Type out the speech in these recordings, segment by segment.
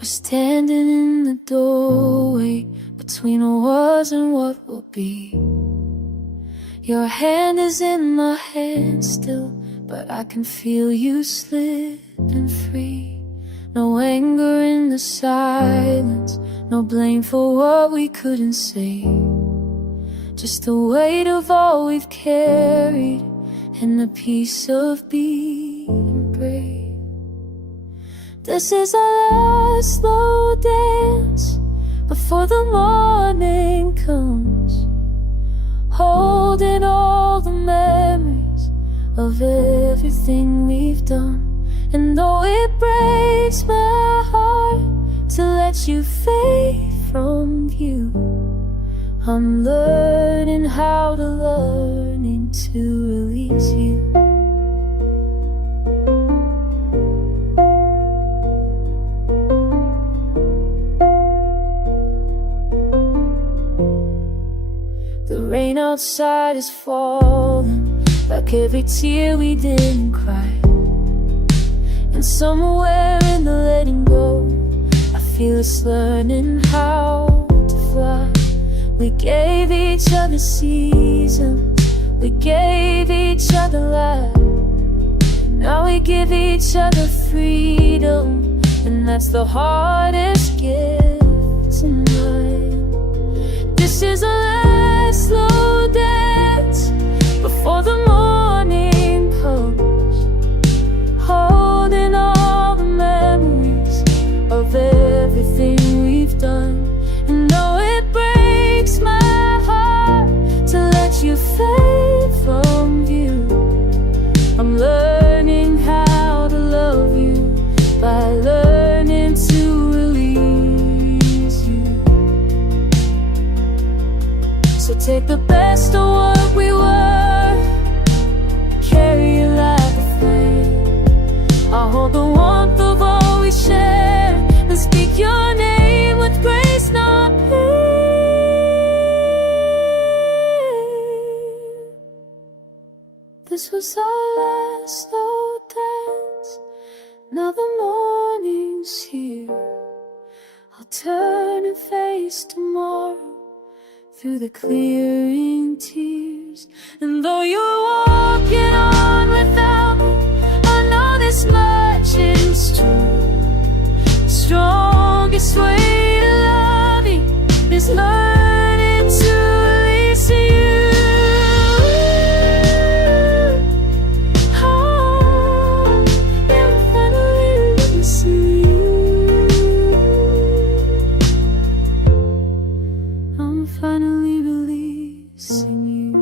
We're standing in the doorway between what was and what will be. Your hand is in my hand still, but I can feel you slipping free. No anger in the silence, no blame for what we couldn't say. Just the weight of all we've carried and the peace of being brave. This is our last slow dance before the morning comes, holding all the memories of everything we've done. And though it breaks my heart to let you fade from view, I'm learning how to learning to release you. The rain outside is falling, like every tear we didn't cry. And somewhere in the letting go, I feel us learning how to fly. We gave each other seasons, we gave each other life. Now we give each other freedom, and that's the hardest gift tonight. This is our last slow dance before the morning comes, holding all the memories of everything we've done. And though it breaks my heart to let you fade from view, I'm learning how to love you by learning to release you. So take the best of what we were, carry it like a flame. I'll hold the warmth of all we share, and speak your name with grace, not pain. This was our last slow dance, now the morning's here. I'll turn and face tomorrow through the clearing tears. And though you're walking on without me, I know this much is true. The strongest way to love you is learning to release you. Oh, I'm finally releasing you. I'm finally releasing you.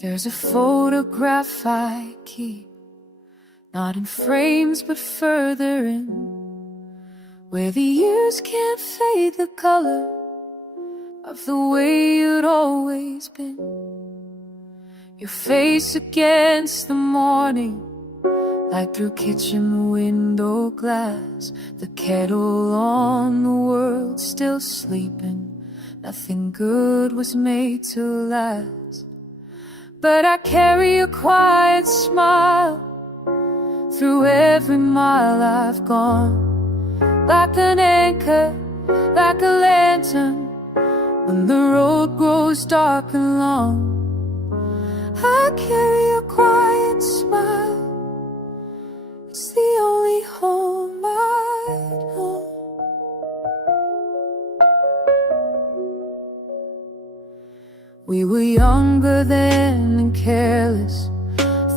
There's a photograph I keep, not in frames but further in, where the years can't fade the color of the way you'd always been. Your face against the morning, like through kitchen window glass. The kettle on the world still sleeping, nothing good was made to last. But I carry a quiet smile through every mile I've gone, like an anchor, like a lantern, when the road grows dark and long. I carry a quiet smile, it's the only home I know. We were younger then and careless,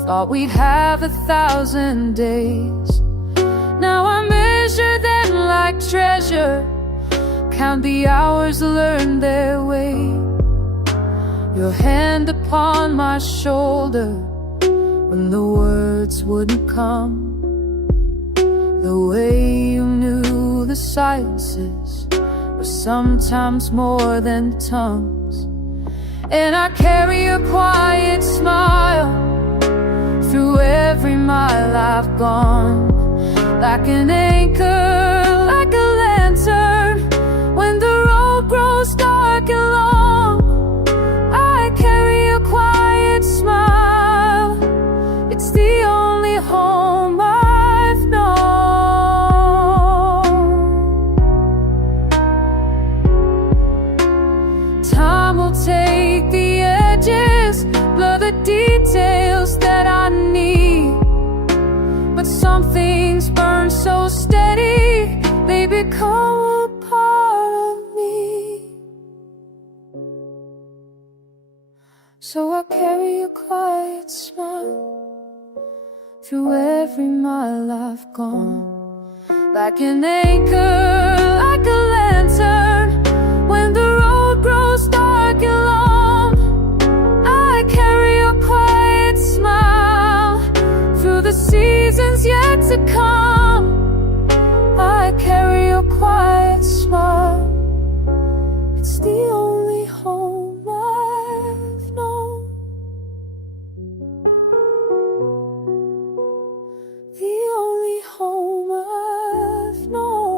thought we'd have 1,000 days. Now I measure them like treasure, count the hours, learn their way. Your hand upon my shoulder when the words wouldn't come, the way you knew the silences were sometimes more than tongues. And I carry a quiet smile through every mile I've gone, like an anchor, like a lantern, when the road grows dark and long. I carry a quiet smile, it's the only home I've known. Time will take the edges, blur the details that I need, but some things burn so steady, they become a part of me. So I carry a quiet smile through every mile I've gone, like an anchor, like a lantern, when the road grows dark and long. I carry a quiet smile through the seasons yet to come. I carry a quiet smile, it's the only home I've known, the only home I've known.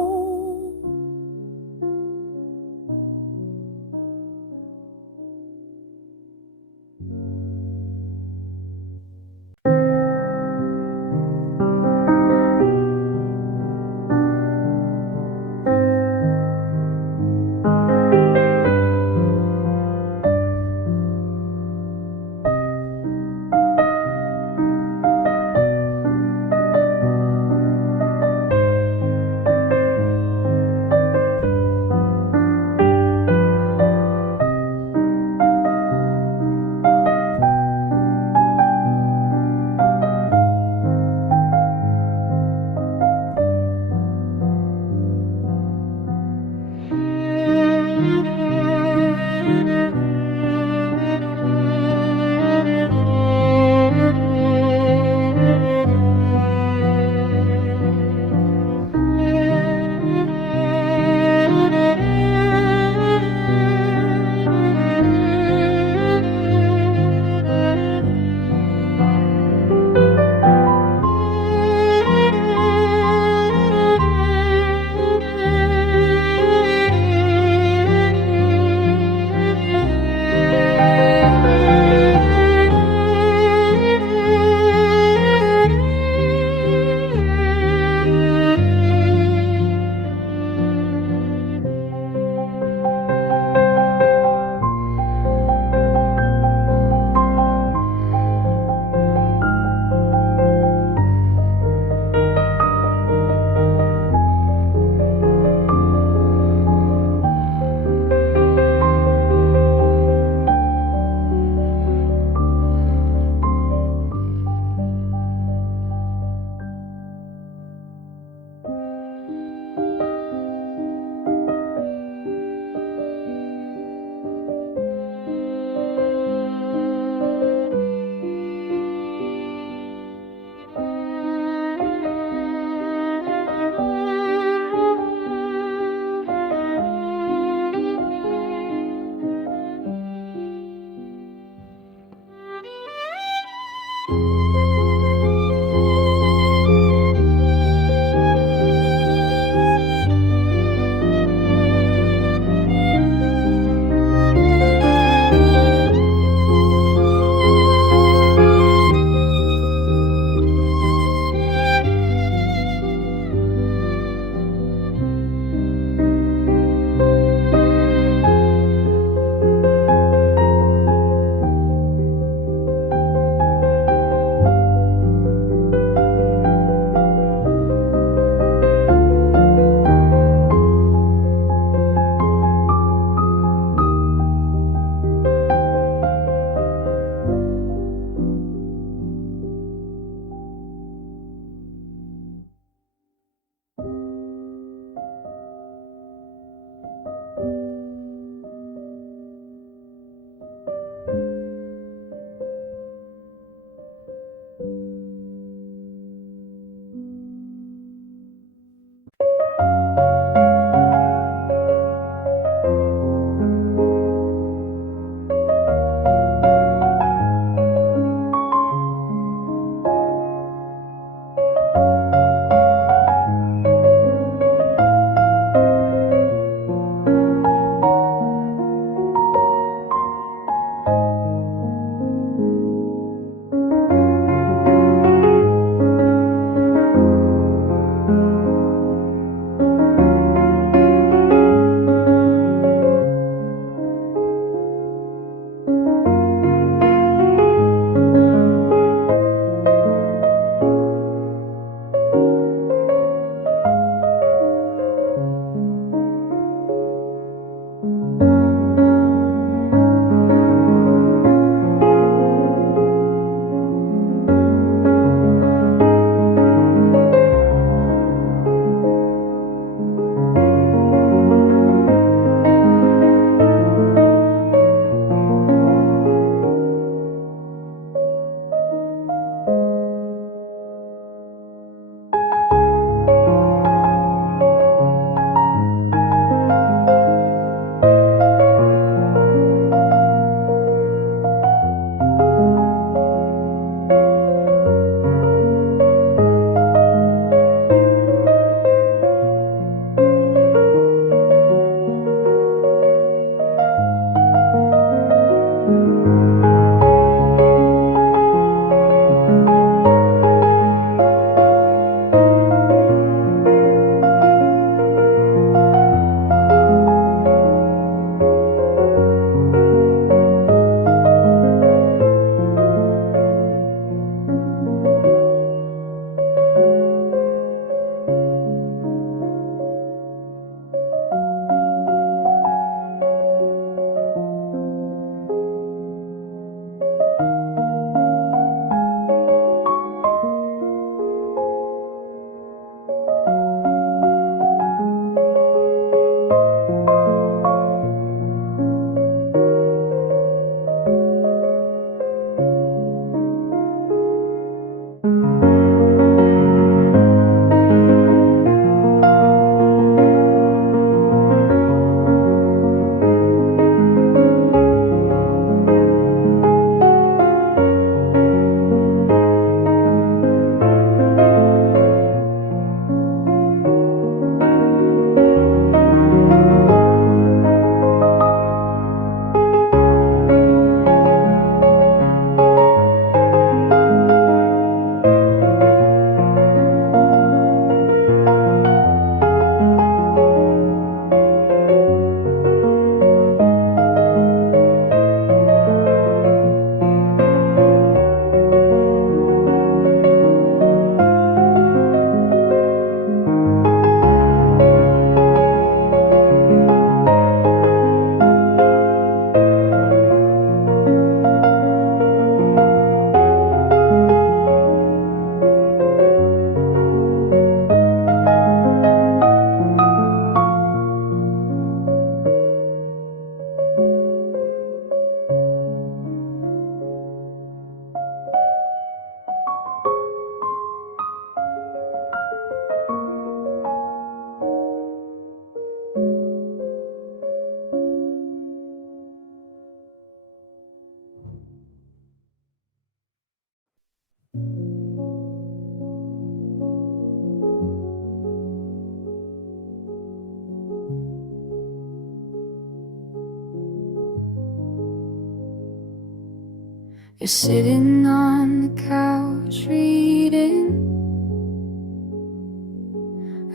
You're sitting on the couch reading.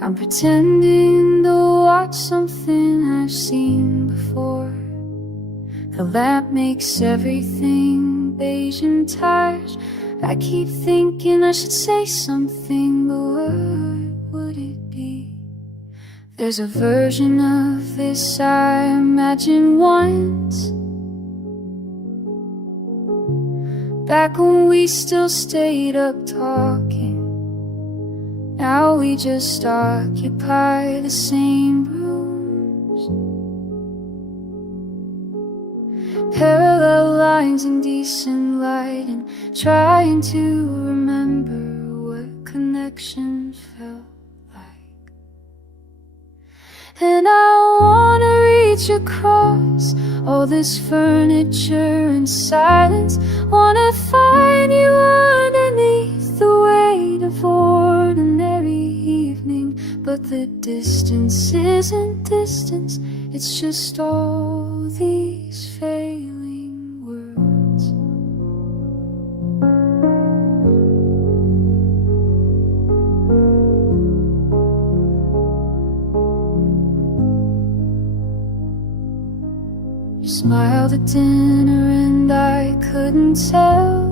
I'm pretending to watch something I've seen before. The lamp makes everything beige and tired. I keep thinking I should say something, but what would it be? There's a version of this I imagined once, back when we still stayed up talking. Now we just occupy the same rooms. Parallel lines in decent light, and trying to remember what connection felt like. And I wanna reach across all this furniture and silence. Wanna find you underneath the weight of ordinary evening. But the distance isn't distance, it's just all these failing words. You smiled at dinner and I couldn't tell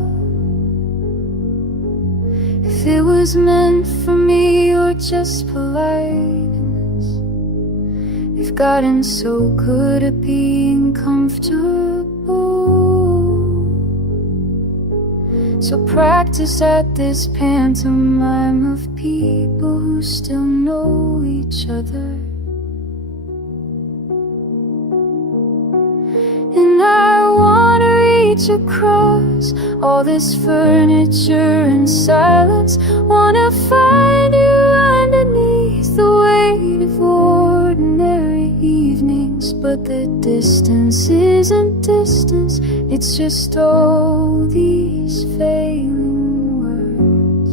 if it was meant for me or just politeness. We've gotten so good at being comfortable, so practice at this pantomime of people who still know each other. And I wanna reach across all this furniture and silence. Wanna find you underneath the weight of ordinary evenings. But the distance isn't distance, it's just all these failing words.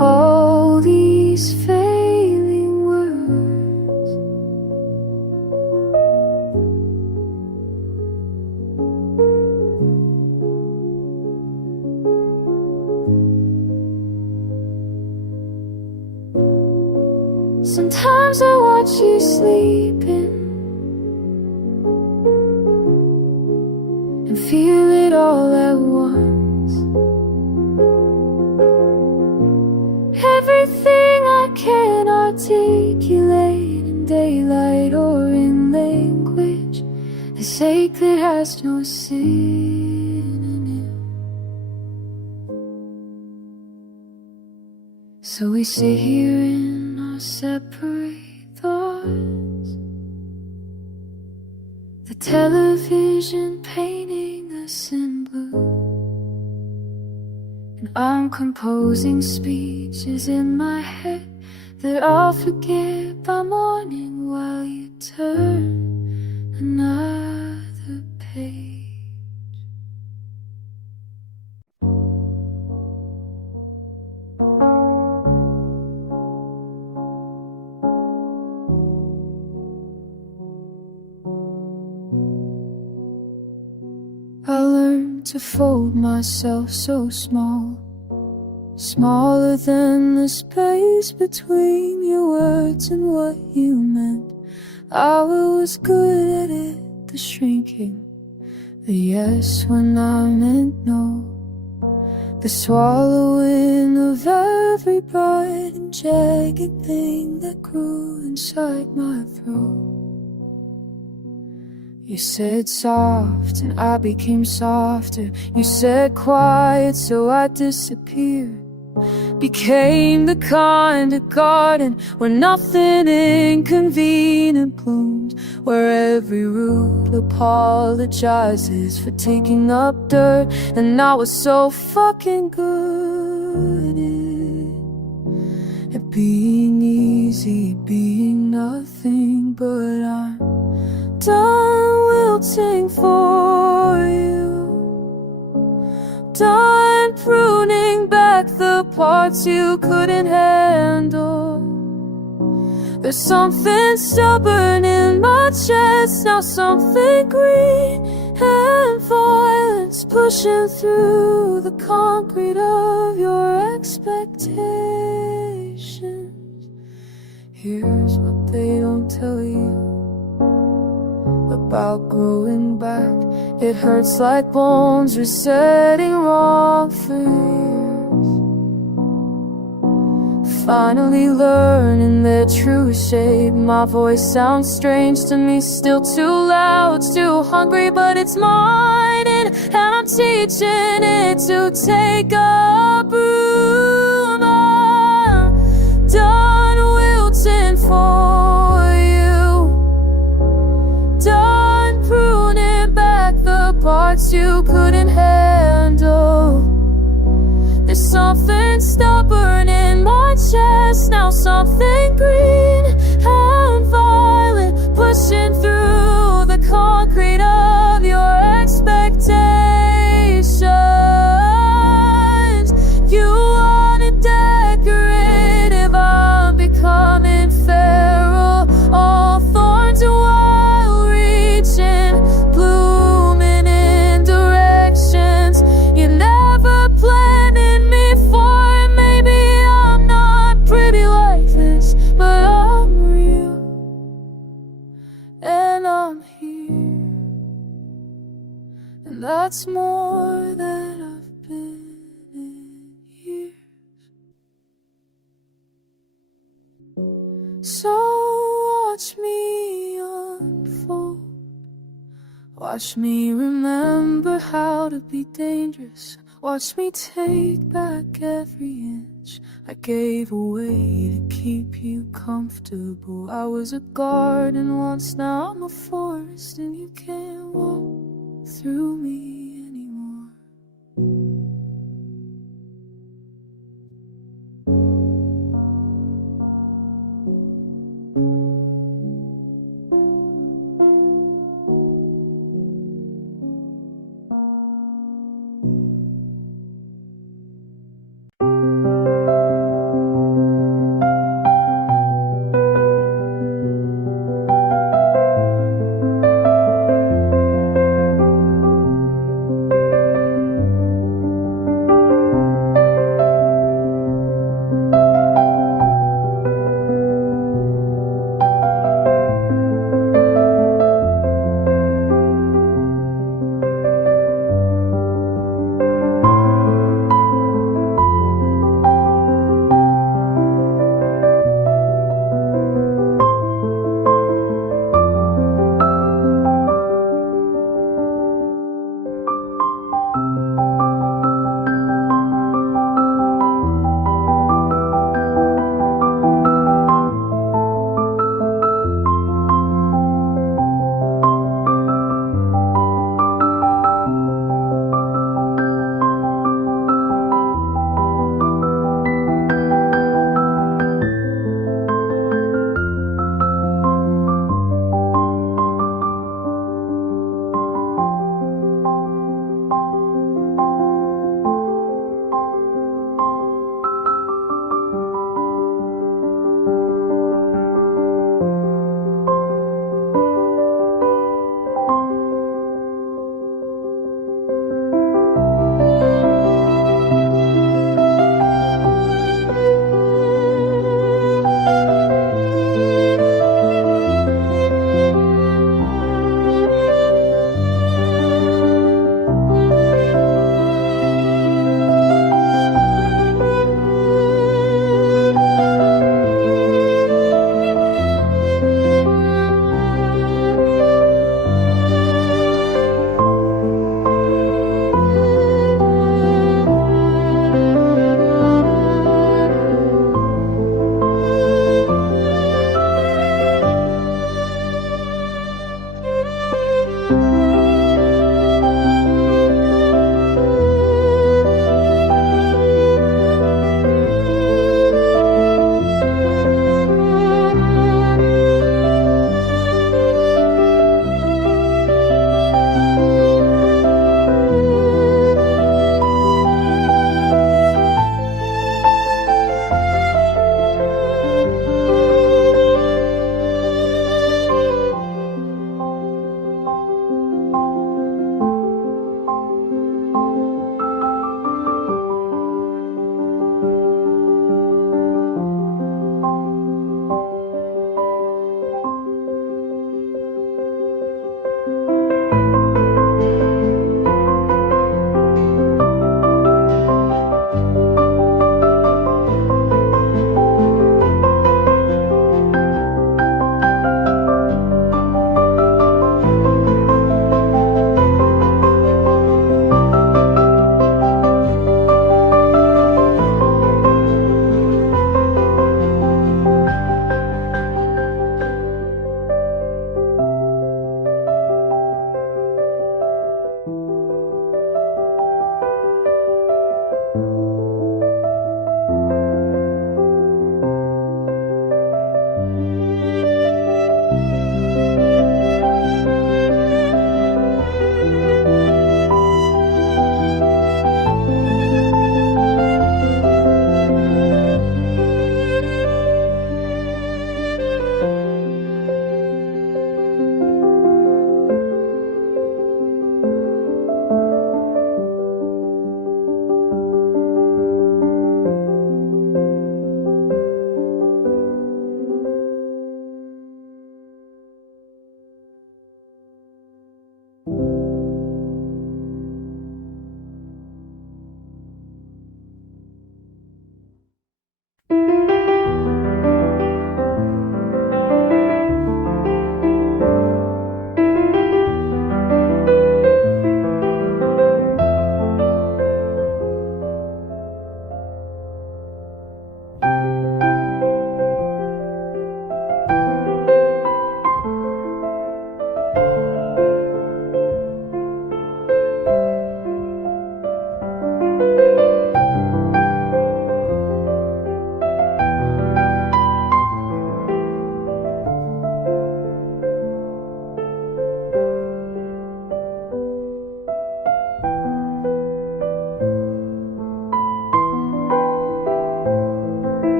All these failing words. Sometimes I watch you sleeping and feel it all at once. Everything I can articulate in daylight or in language, this ache that has no synonym. So we sit here in our separate thoughts, the television painting us in blue, and I'm composing speeches in my head that I'll forget by morning while you turn another page. I learned to fold myself so small, smaller than the space between your words and what you meant. I was good at it, the shrinking, the yes when I meant no, the swallowing of every bright and jagged thing that grew inside my throat. You said soft and I became softer. You said quiet so I disappeared. Became the kind of garden where nothing inconvenient blooms, where every root apologizes for taking up dirt. And I was so fucking good at being easy, being nothing, but I'm done wilting for you, done pruning back the parts you couldn't handle. There's something stubborn in my chest, now something green and violence pushing through the concrete of your expectations. Here's what they don't tell you about growing back. It hurts like bones resetting wrong for years, finally learning their true shape. My voice sounds strange to me, still too loud, still hungry, but it's mine, and I'm teaching it to take up room. I'm done wilting for you, done pruning back the parts you couldn't handle. There's something stubborn in my chest now, something green and violet pushing through the concrete of your expectations. You wanted decorative, I'm becoming feral, all thorns and wild reaching, blooming in directions you never planned me for. And maybe I'm not pretty like this, but I'm real, and I'm here, and that's more than I've been in years. So watch me unfold, watch me remember how to be dangerous, watch me take back every inch I gave away to keep you comfortable. I was a garden once, now I'm a forest, and you can't walk through me.